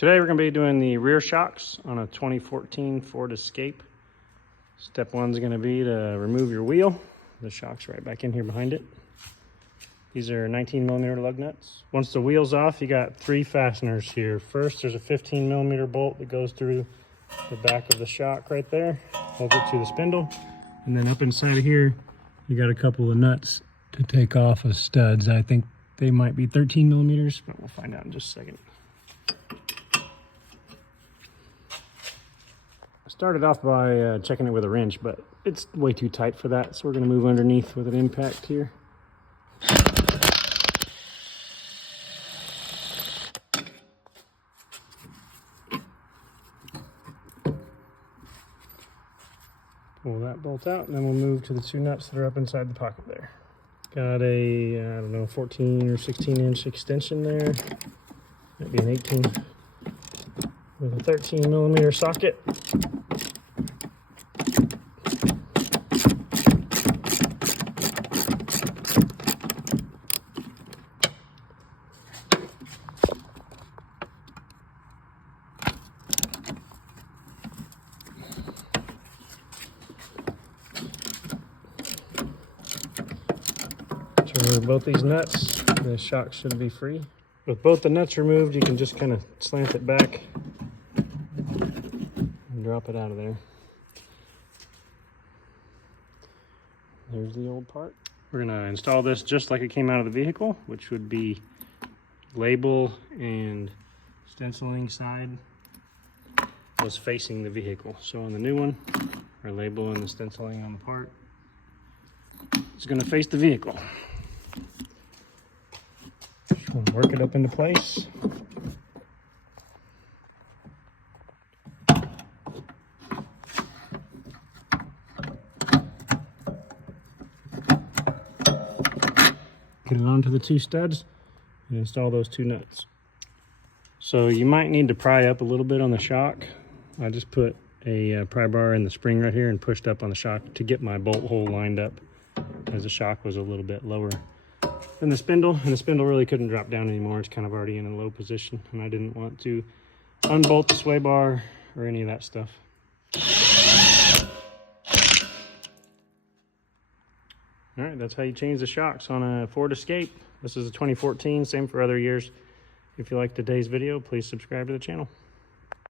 Today we're going to be doing the rear shocks on a 2014 Ford Escape. Step one is going to be to remove your wheel. The shock's right back in here behind it. These are 19mm lug nuts. Once the wheel's off, you got three fasteners here. First, there's a 15mm bolt that goes through the back of the shock right there, holds it to the spindle. And then up inside of here, you got a couple of nuts to take off of studs. I think they might be 13mm, but we'll find out in just a second. Started off by checking it with a wrench, but it's way too tight for that, so we're going to move underneath with an impact here. Pull that bolt out, and then we'll move to the two nuts that are up inside the pocket there. Got a, I don't know, 14 or 16 inch extension there. Might be an 18 with a 13mm socket. To remove both these nuts, the shock should be free. With both the nuts removed, you can just kind of slant it back and drop it out of there. There's the old part. We're gonna install this just like it came out of the vehicle, which would be label and stenciling side was facing the vehicle. So on the new one, our label and the stenciling on the part is gonna face the vehicle. Just work it up into place. Get it onto the two studs and install those two nuts. So you might need to pry up a little bit on the shock. I just put a pry bar in the spring right here and pushed up on the shock to get my bolt hole lined up, as the shock was a little bit lower than the spindle, and the spindle really couldn't drop down anymore. It's kind of already in a low position, and I didn't want to unbolt the sway bar or any of that stuff. All right, that's how you change the shocks on a Ford Escape. This is a 2014, same for other years. If you liked today's video, please subscribe to the channel.